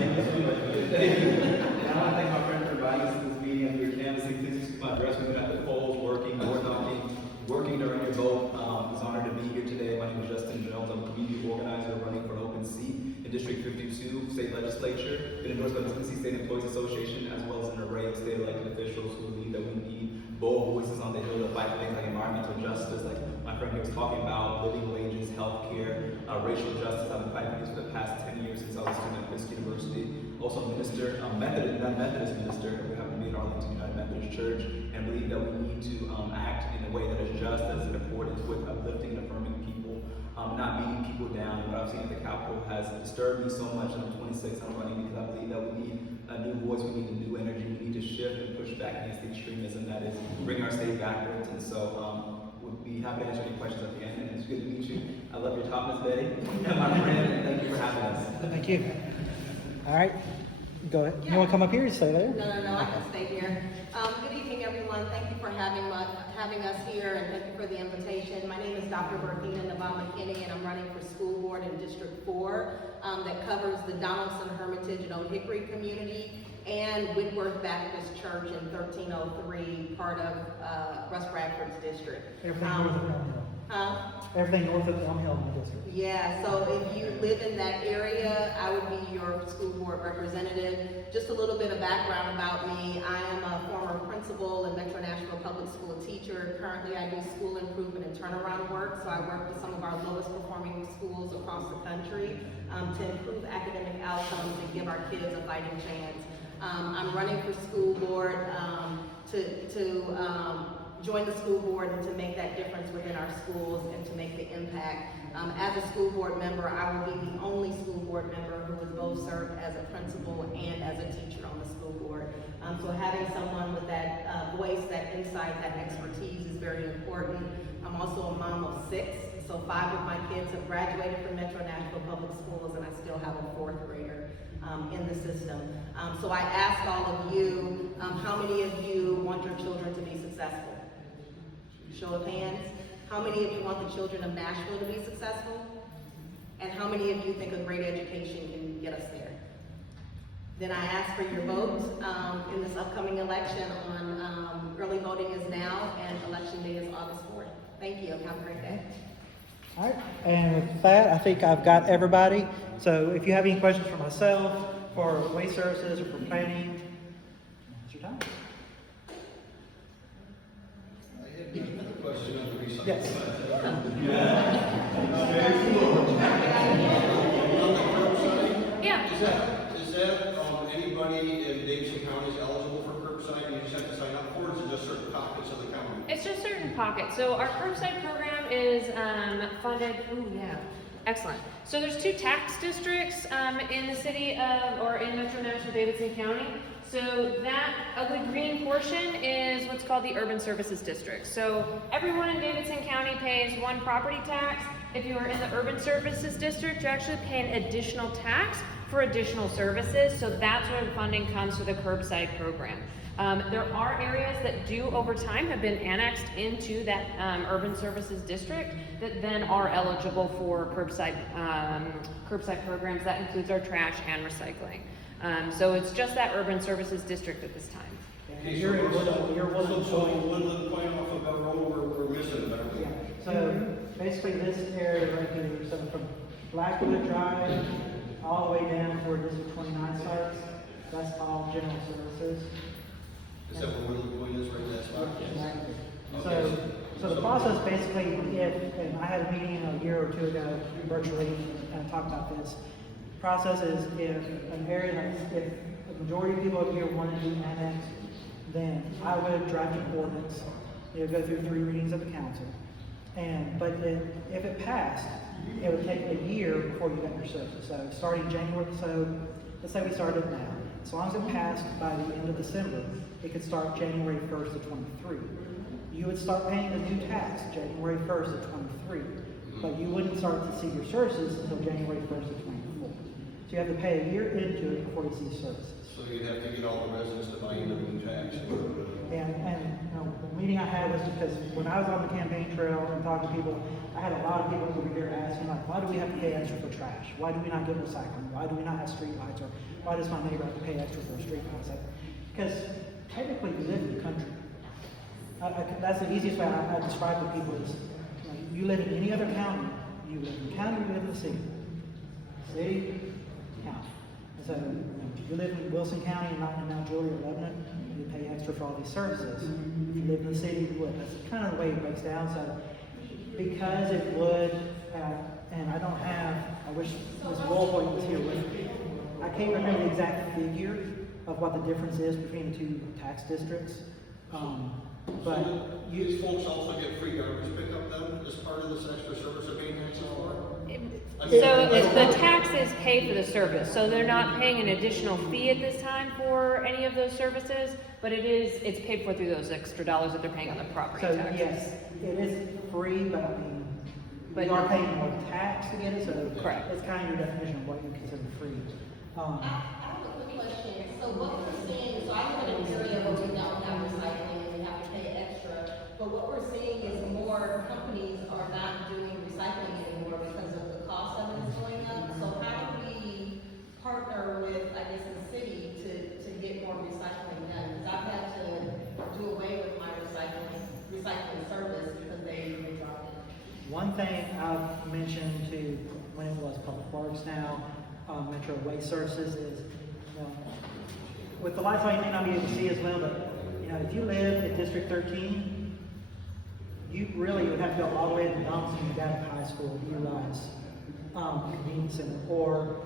thank my friend for inviting us to this meeting and for your canvassing. This is my address. We've been at the polls, working, door knocking, working during your vote. I was honored to be here today. My name is Justin Jones. I'm a community organizer running for an open seat in District 52 State Legislature. Been endorsed by the Tennessee State Employees Association as well as an array of state elected officials who believe that we need bold voices on the Hill to fight for things like environmental justice, like my friend here was talking about, living wages, health care, racial justice. I've been fighting this for the past 10 years since I was a student at Fisk University. Also a minister, Methodist minister. We happen to be at Arlington United Methodist Church, and believe that we need to act in a way that is just, that is in accordance with uplifting and affirming people, not beating people down. What I've seen at the Capitol has disturbed me so much, and I'm 26, I'm running because I believe that we need a new voice, we need a new energy, we need to shift and push back against the extremism that is bringing our state backwards. And so we'll be happy to answer any questions at the end, and it's good to meet you. I love your top, Ms. Betty, and my friend, and thank you for having us. Thank you. All right, go ahead. You want to come up here or stay there? No, I can stay here. Good evening, everyone. Thank you for having us here, and thank you for the invitation. My name is Dr. Bertina Navam-McKinney, and I'm running for school board in District 4 that covers the Donaldson, Hermitage, and Old Hickory community, and Whitworth Baptist Church in 1303, part of Russ Bradford's district. Everything north of Elm Hill. Everything north of Elm Hill in the district. Yeah, so if you live in that area, I would be your school board representative. Just a little bit of background about me. I am a former principal and Metro Nashville Public School teacher. Currently, I do school improvement and turnaround work, so I work with some of our lowest performing schools across the country to improve academic outcomes and give our kids a fighting chance. I'm running for school board to join the school board and to make that difference within our schools and to make the impact. As a school board member, I will be the only school board member who has both served as a principal and as a teacher on the school board. So having someone with that voice, that insight, that expertise is very important. I'm also a mom of 6, so 5 of my kids have graduated from Metro Nashville Public Schools, and I still have a 4th grader in the system. So I ask all of you, how many of you want your children to be successful? Show of hands. How many of you want the children of Nashville to be successful? And how many of you think a great education can get us there? Then I ask for your vote in this upcoming election on early voting is now and election day is August 4th. Thank you. Have a great day. All right, and with that, I think I've got everybody. So if you have any questions for myself, for waste services, or for planning, now's your time. Question on the recycling. Yes. Yeah. Is that anybody in Davidson County is eligible for curbside? You just have to sign up for it, or is it just certain pockets of the county? It's just certain pockets. So our curbside program is funded. Ooh, yeah. Excellent. So there's 2 tax districts in the city of, or in Metro Nashville Davidson County. So that ugly green portion is what's called the Urban Services District. So everyone in Davidson County pays one property tax. If you are in the Urban Services District, you actually pay an additional tax for additional services. So that's where the funding comes for the curbside program. There are areas that do over time have been annexed into that urban services district that then are eligible for curbside programs. That includes our trash and recycling. So it's just that urban services district at this time. Okay, so You're in we're Woodland. so Woodland, playing off of that road, we're missing that. Yeah, so basically this area right here, so from Blackwood Drive all the way down to where District 29 starts, that's all general services. Is that where Woodland Point is, right in that spot? Exactly. Okay. So the process basically, and I had a meeting a year or two ago virtually and talked about this. Process is if an area, if the majority of people over here wanted to be annexed, then I would draft an ordinance. It would go through 3 readings of the council. But if it passed, it would take a year before you got your service. So starting January, so let's say we started now. As long as it passed by the end of December, it could start January 1st of 23. You would start paying the new tax January 1st of 23, but you wouldn't start to see your services until January 1st of 24. So you have to pay a year into it before you see services. So you'd have to get all the residents to buy into the new tax. And you know, the meeting I had was because when I was on the campaign trail and talking to people, I had a lot of people over here asking like, why do we have to pay extra for trash? Why do we not get recycling? Why do we not have street lights? Or why does my neighbor have to pay extra for a street light? Like, because technically we live in the country. That's the easiest way I describe to people is, you live in any other county, you live in the county, you live in the city. City, county. And so, you live in Wilson County and not in Mount Juliet or Lebanon, you pay extra for all these services. If you live in the city, you would. That's kind of the way it breaks down. So, because it would, and I don't have, I wish Ms. Woolhoy was here with me. I can't remember the exact figure of what the difference is between the 2 tax districts. But So these folks also get free garbage pickup then, as part of this extra service they're paying taxes for? So the taxes pay for the service, so they're not paying an additional fee at this time for any of those services, but it's paid for through those extra dollars that they're paying on the property So taxes. yes, it is free, but I mean, you are paying more tax to get it, so Correct. it's kind of your definition of what you consider free. I have a quick question. So what we're seeing, so I live in an area where we don't have recycling and we have to pay extra. But what we're seeing is more companies are not doing recycling anymore because of the cost of it is going up. So how do we partner with, I guess, the city to get more recycling done? Because I've had to do away with my recycling service because they dropped it. One thing I've mentioned to, when it was Public Works now, Metro Waste Services is, with the lights on you may not be able to see as well, but if you live in District 13, you really would have to go all the way to the dumps when you got to high school to utilize convenience center or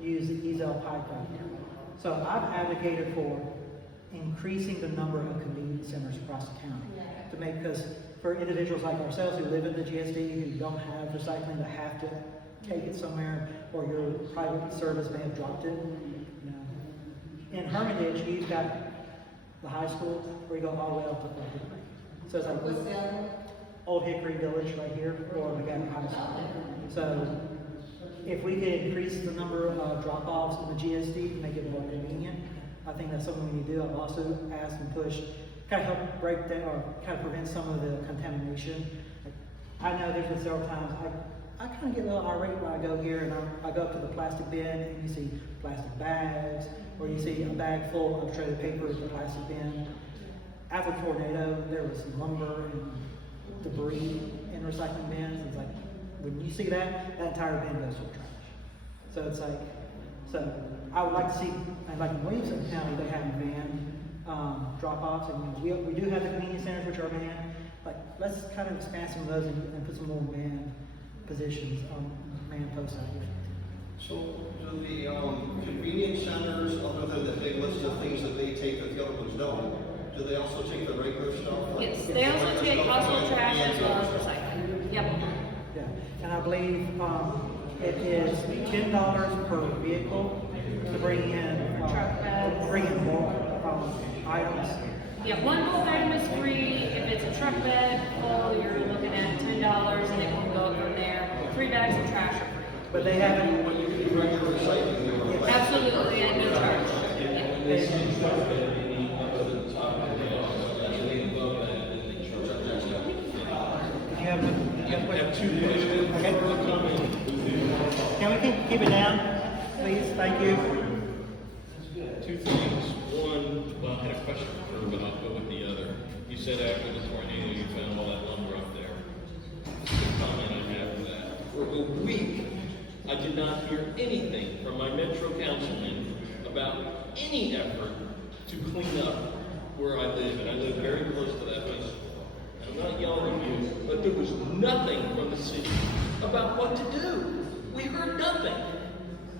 use the Ezel pipe right here. So I've advocated for increasing the number of convenience centers across the county to make, because for individuals like ourselves who live in the GSD who don't have recycling, that have to take it somewhere, or your private service may have dropped it. In Hermitage, you've got the high school where you go all the way up to Old Hickory. So it's like What's that? Old Hickory Village right here, or McGann High School. So if we could increase the number of drop-offs in the GSD to make it more convenient, I think that's something we need to do. I've also asked and pushed, kind of help break down or kind of prevent some of the contamination. I know there's been several times I kind of get a little irate when I go here and I go up to the plastic bin and you see plastic bags, or you see a bag full of shredded paper in the plastic bin. After the tornado, there was some lumber and debris in recycling bins. It's like, when you see that entire bin goes to the trash. So it's like, so I would like to see, and like in Williamson County, they have van drop-offs, and we do have the convenience centers which are manned. Like, let's kind of expand some of those and put some more manned positions on manned posts out here. So do the convenience centers, other than the big list of things that they take that the other ones don't, do they also take the regular stuff? Yes, they also take household trash as well as recycling. Yep. Yeah, and I believe it is $10 per vehicle to bring in Truck bags. items. Yeah, one bulk item is free. If it's a truck bed full, you're looking at $10 and it will go from there. 3 bags of trash are free. But they haven't, Regular recycling, they were like. Absolutely, at no charge. you have 2 questions. Can we keep it down, please? Thank you. 2 things. One, well, I had a question for her, but I'll go with the other. You said after the tornado, you found all that lumber up there. The comment I have for that. For a week, I did not hear anything from my Metro councilman about any effort to clean up where I live, and I live very close to that place. I'm not yelling at you, but there was nothing from the city about what to do. We heard nothing.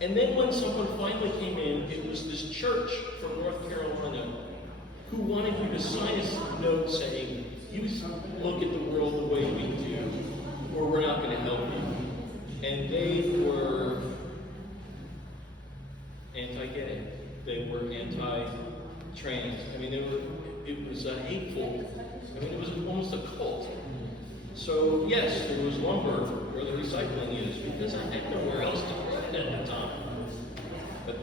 And then when someone finally came in, it was this church from North Carolina who wanted you to sign a note saying, you look at the world the way we do, or we're not going to help you. And they were anti-gay. They were anti-trans. I mean, it was a hateful, I mean, it was almost a cult. So yes, there was lumber where the recycling is, because I had nowhere else to put it at the time. But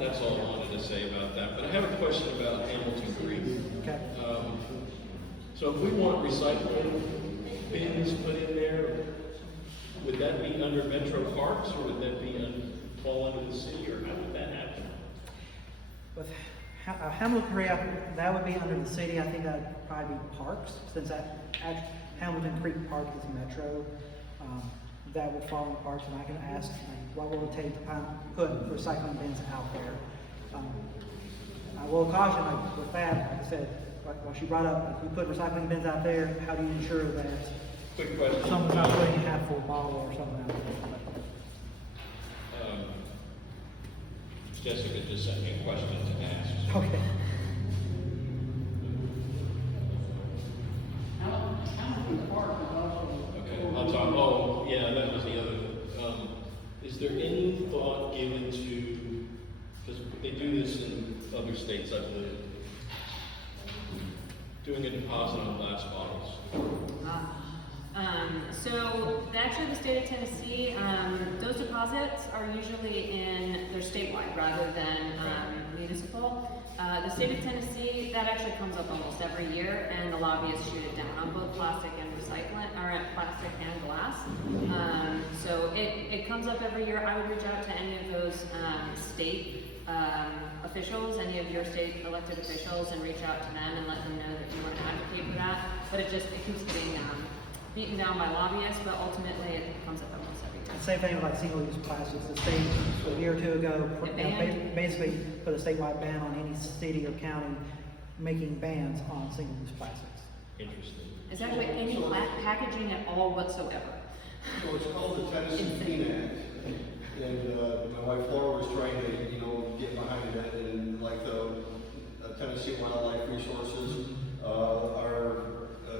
that's all I wanted to say about that. But I have a question about Hamilton Creek. Okay. So if we want recycling bins put in there, would that be under Metro Parks, or would that fall under the city, or how would that happen? With Hamilton Creek, that would be under the city. I think that would probably be parks, since Hamilton Creek Park is Metro. That would fall in parks, and I can ask, what will it take to put recycling bins out there? I will caution, with that, like I said, what she brought up, if you put recycling bins out there, how do you ensure that Quick question. someone's not putting a half-full bottle or something out there? Jessica just sent me a question to ask. Okay. Okay, I'll talk. Oh, yeah, that was the other. Is there any thought given to, because they do this in other states, I believe, doing a deposit on glass bottles? So actually the state of Tennessee, those deposits are usually they're statewide rather than municipal. The state of Tennessee, that actually comes up almost every year, and the lobbyists shoot it down on both plastic and plastic and glass. So it comes up every year. I would reach out to any of those state officials, any of your state elected officials, and reach out to them and let them know that you want to advocate for that. But it keeps getting beaten down by lobbyists, but ultimately it comes up almost every year. Same thing with like single-use plastics. The state, a year or two ago, basically put a statewide ban on any city or county making bans on single-use plastics. Interesting. It's actually any packaging at all whatsoever. So it's called the Tennessee Clean Act, and my wife Laura was trying to, get behind it, and like the Tennessee Wildlife Resources are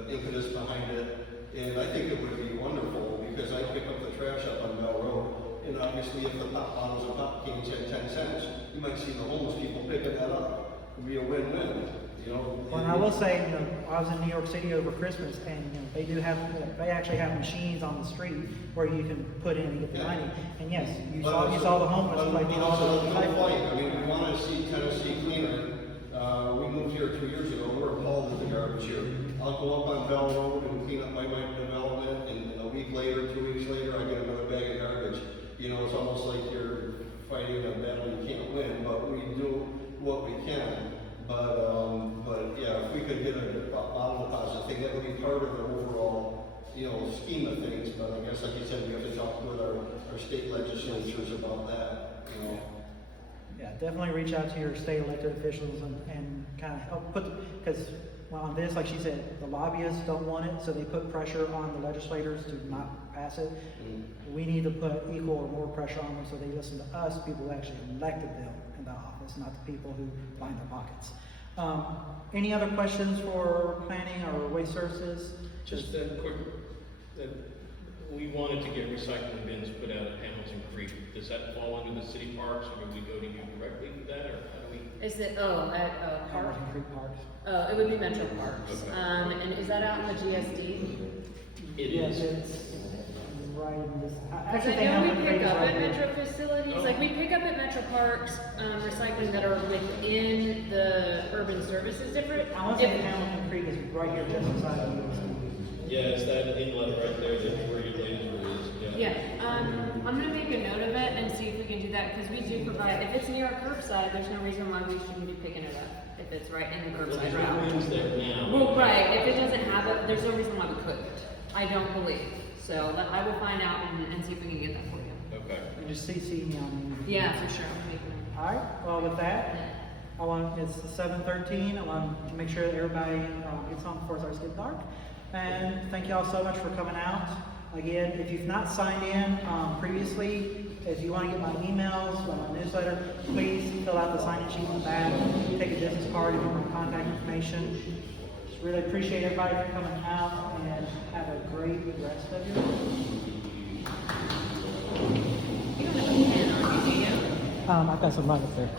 impetus behind it, and I think it would be wonderful, because I pick up the trash up on Bell Road, and obviously if the pop bottles and pop cans at 10 cents, you might see the homeless people picking that up. It would be a win-win. Well, and I will say, I was in New York City over Christmas, and they actually have machines on the street where you can put in and get the money. And yes, you saw the homeless collecting all the recycling. I mean, we want to see Tennessee cleaner. We moved here 2 years ago. We're appalled at the garbage here. I'll go up on Bell Road and clean up my development, and a week later, 2 weeks later, I get another bag of garbage. It's almost like you're fighting a battle you can't win, but we do what we can. But yeah, if we could get a bottle deposit thing, that would be part of the overall, scheme of things. But I guess, like you said, we have to talk with our state legislatures about that, Yeah, definitely reach out to your state elected officials and kind of help because on this, like she said, the lobbyists don't want it, so they put pressure on the legislators to not pass it. We need to put equal or more pressure on them so they listen to us, people who actually elected them in the office, not the people who line their pockets. Any other questions for planning or waste services? Just that quick, that we wanted to get recycling bins put out at Hamilton Creek. Does that fall under the city parks, or do we go to you directly for that, or how do we? Is it, at, Park? Hamilton Creek Parks. It would be Metro Parks. Okay. And is that out in the GSD? It Yes, is. it's right in this. Because Actually, I they know have we it pick rated up right at here. Metro facilities, like we pick up at Metro Parks, recycling that are within the urban services different. I want to say Hamilton Creek is right here just beside the USD. Yeah, it's that inlet right there that where your laser is, yeah. Yeah, I'm gonna make a note of it and see if we can do that, because we do provide, if it's near our curbside, there's no reason why we shouldn't be picking it up, if it's right in the Well, curbside there's route. rooms there now. Well, right, if it doesn't have it, there's no reason why we couldn't, I don't believe, so I will find out and see if we can get that for you. Okay. And just CC me on the. Yeah, for sure, I'm making it. All right, well, with that, it's 7:13, I want to make sure that everybody gets home before it starts getting dark. And thank you all so much for coming out. Again, if you've not signed in previously, if you want to get my emails, my newsletter, please fill out the sign-in sheet on the back, take a business card, and my contact information. Just really appreciate everybody for coming out, and have a great rest of your You don't have a pen on you, do you? I've got some right up there.